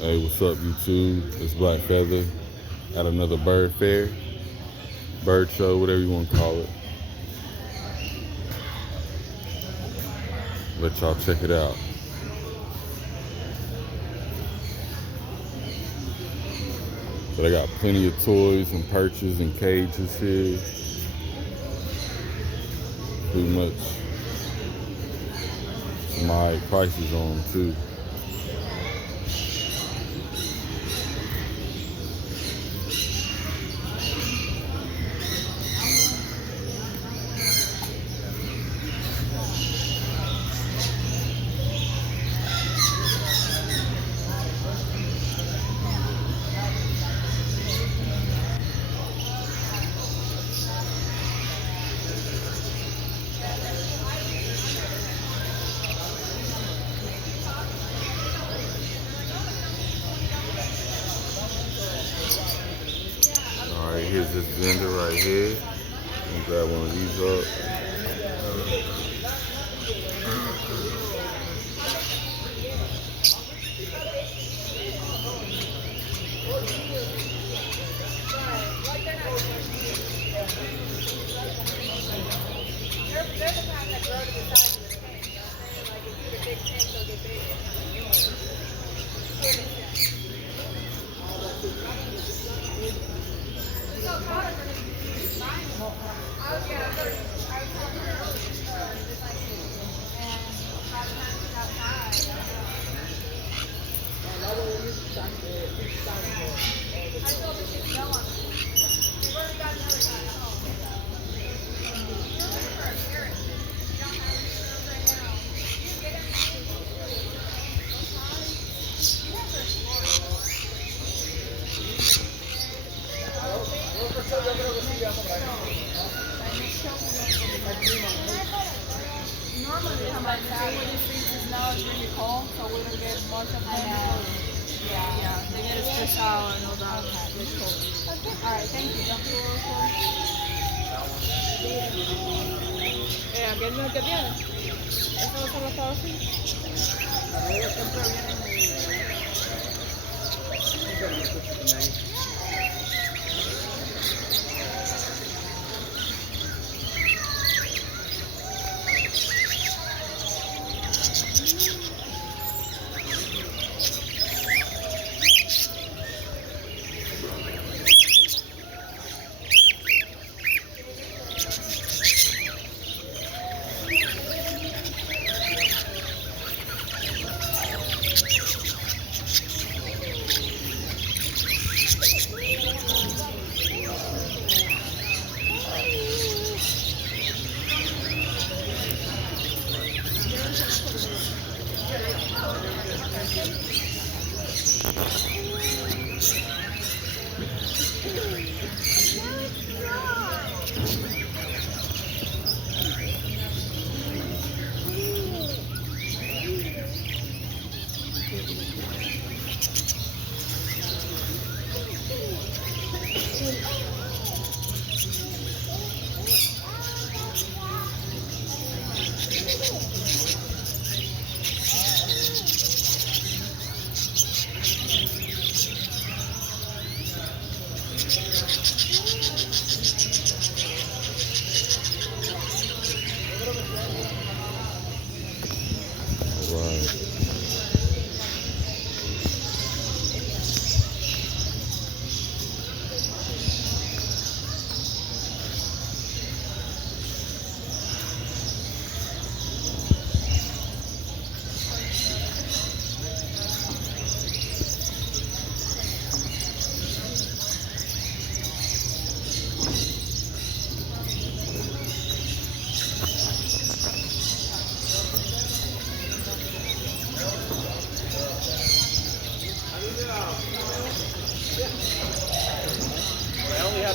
Hey, what's up, YouTube? It's Black Feather at another bird fair, bird show, whatever you want to call it. Let y'all check it out. But I got plenty of toys and perches and cages here. Pretty much some high prices on them too. Alright, here's this vendor right here. Let me grab one of these up. Normally, but when it freezes now, it's really cold, so we don't get much of them. Yeah, they get stressed out and all that. It's cold. Okay. All right, thank you. ¿Qué es lo que tiene? ¿Eso no se lo estaba haciendo?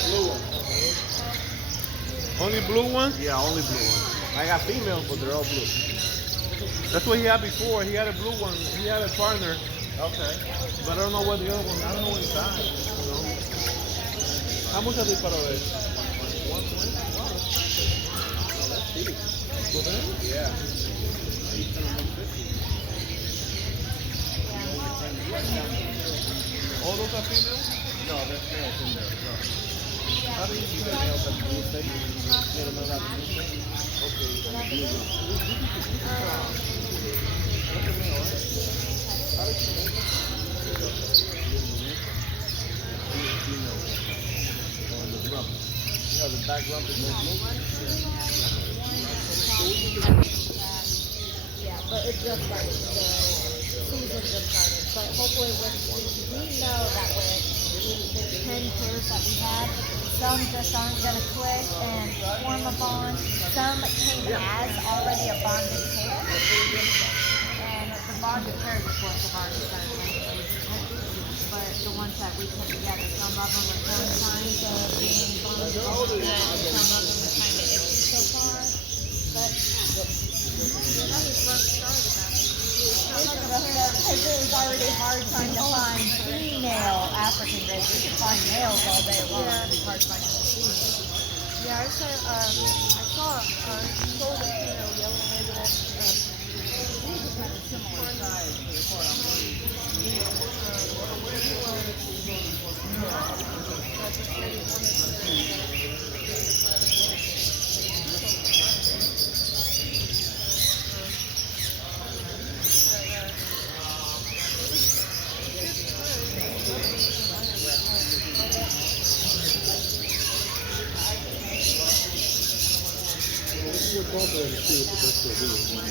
Blue one. Only blue ones? Yeah, only blue ones. I got females, but they're all blue. That's what he had before. He had a blue one. He had a partner. Okay. But I don't know what the other one. I don't know what he died. You know? How much are they para ver? 120. Wow. That's cheap. Yeah. $150. those are females? No, there's males in there. No. How do you see the males at the blue station? You don't know that blue station? Okay. What's the male, right? How does she make it? Female. On the rump. You know, the back rump is no blue? Yeah, but it just started. The season just started. But hopefully we know that with the 10 pairs that we have, some just aren't going to click and form a bond. Some came as already a bonded pair. And the bonded pairs, of course, have already started making. But the ones that we put together, some of them are showing signs of being bonded and some of them are kind of iffy so far. But because it was already hard trying to find female African grapes. You can find males all day long. It's hard finding the females. Yeah, I saw sold a female yellow label. Kind of similar size We'll talk about it and see what the best will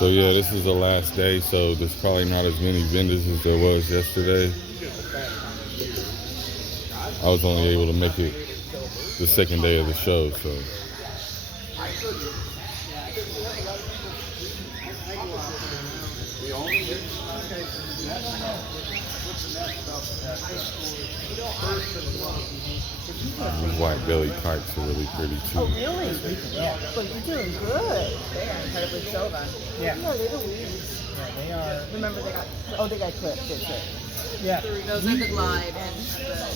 So yeah, this is the last day, so there's probably not as many vendors as there was yesterday. I was only able to make it the second day of the show, so. These white belly pipes are really pretty too. Oh, really? Yeah. But you're doing good. They are incredibly so then. Yeah. They're little weeds. Yeah, they are. Remember they got clipped, didn't they? Yeah. Those are the glide.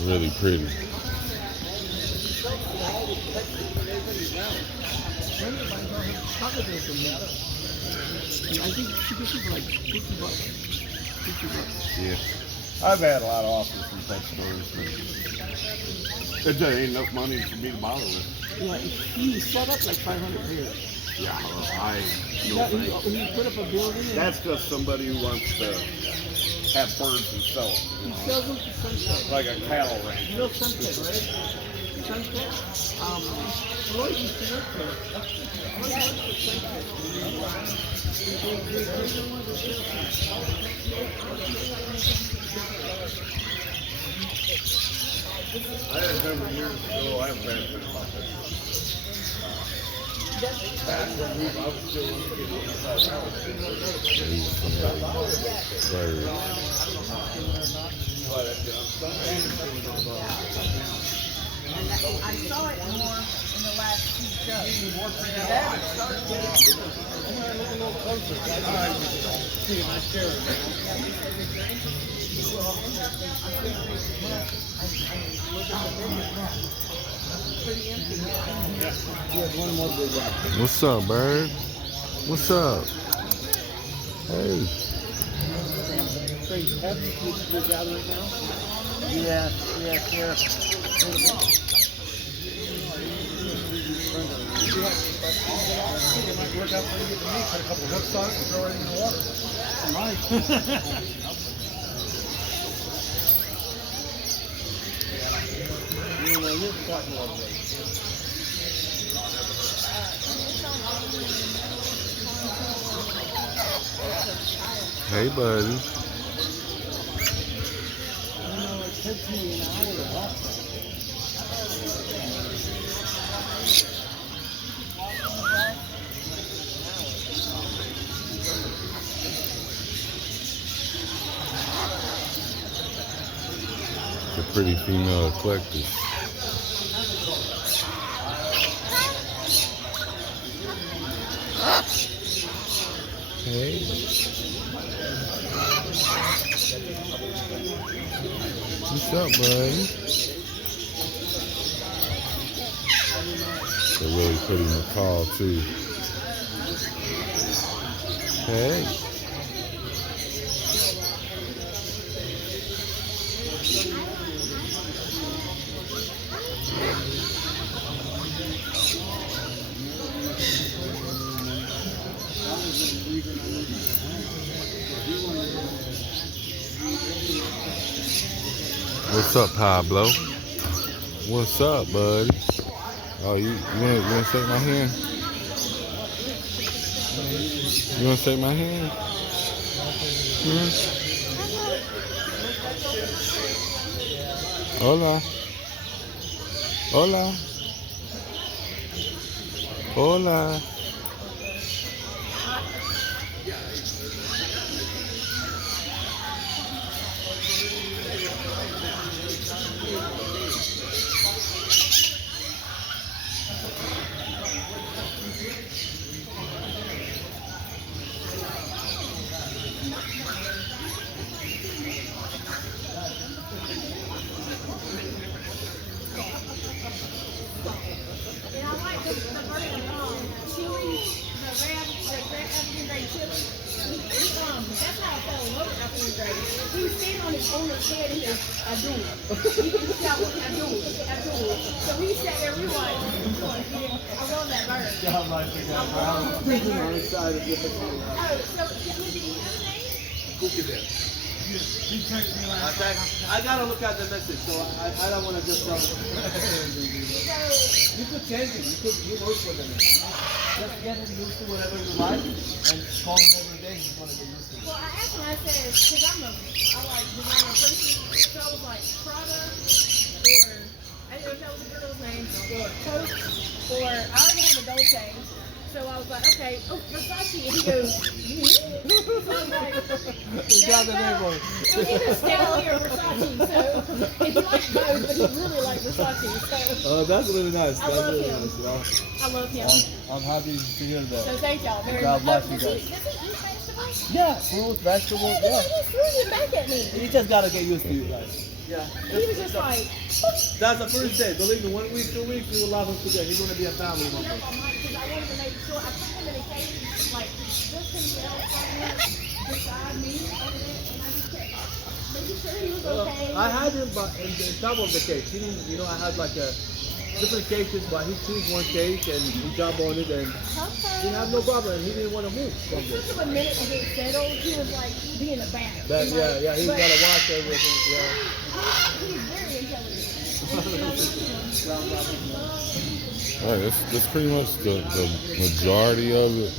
Really pretty. I think she gets it for like $50. $50. Yeah. I've had a lot of offers from pet stores, but there ain't enough money for me to bother with. Yeah, he set up like 500 pairs. Yeah, I He put up a building. And that's just somebody who wants to have birds and sell them. he sells them to Sunset. Like a cattle ranch. You know Sunset, right? Sunset. Lloyd used to work there. Lloyd worked for Sunset. I remember years ago, I have bad feeling about that. Back when I was still getting inside house. I saw it more in the last two shows. What's up, bird? What's up? Hey. So you have the gathering now? Yeah. work out pretty good to me. Put a couple hooks on it and throw it in the water. Nice. You know, you're quite lovely. Hey, buddy. You know, it takes me an hour to walk that. The pretty female eclectic. Hey. What's up, buddy? They're really pretty macaw too. Hey. What's up, Pablo? What's up, buddy? Oh, you wanna shake my hand? You wanna shake my hand? Hola. Hola. Hola. And I like the chili, the red African grade chili. That's how I fell in love with African grade. He was standing on his owner's head and he goes, I do it. He didn't shout, I do it. So he sat there, we like, I love that bird. God, my I'm excited to get the Oh, so, did you know the name? Cookie there. He texted me last night. I gotta look at the message, so I don't want to just tell them. You could change it. You work for them. Just get him used to whatever you like and call him every day. He's gonna get used to it. Well, I asked him, I said, because I like designer person, so I was like, Prada, or, I didn't know if that was a girl's name, or Coach, or, I already have a Dolce. So I was like, okay, oh, Versace. And he goes, so I'm like, You got the name for it. it was either Stella or Versace. So he liked both, but he really liked Versace. So That's really nice. I That's love really him. nice. You I love him. know? I'm happy to hear So that. thank y'all very God much. bless you Does he guys. eat vegetables? Yeah, fruit, vegetables, Yeah, yeah. he threw it back at me. You just gotta get used to it, guys. Yeah. He was just like, That's the first day. Believe me, 1 week, 2 weeks, you will love him today. He's gonna be a family member. because I wanted to make sure I put him in a cage, like just himself beside me over there, and I just kept making sure he was okay. I had him but in top of the cage. He didn't, you know, I had like a different cages, but he chose one cage and he jumped on it and he had no problem. He didn't want to move from It there. took him a minute to get settled. He was like being a bat. But And, yeah, yeah, he's but gotta watch everything. Yeah. He's very intelligent. All right, that's pretty much the majority of it.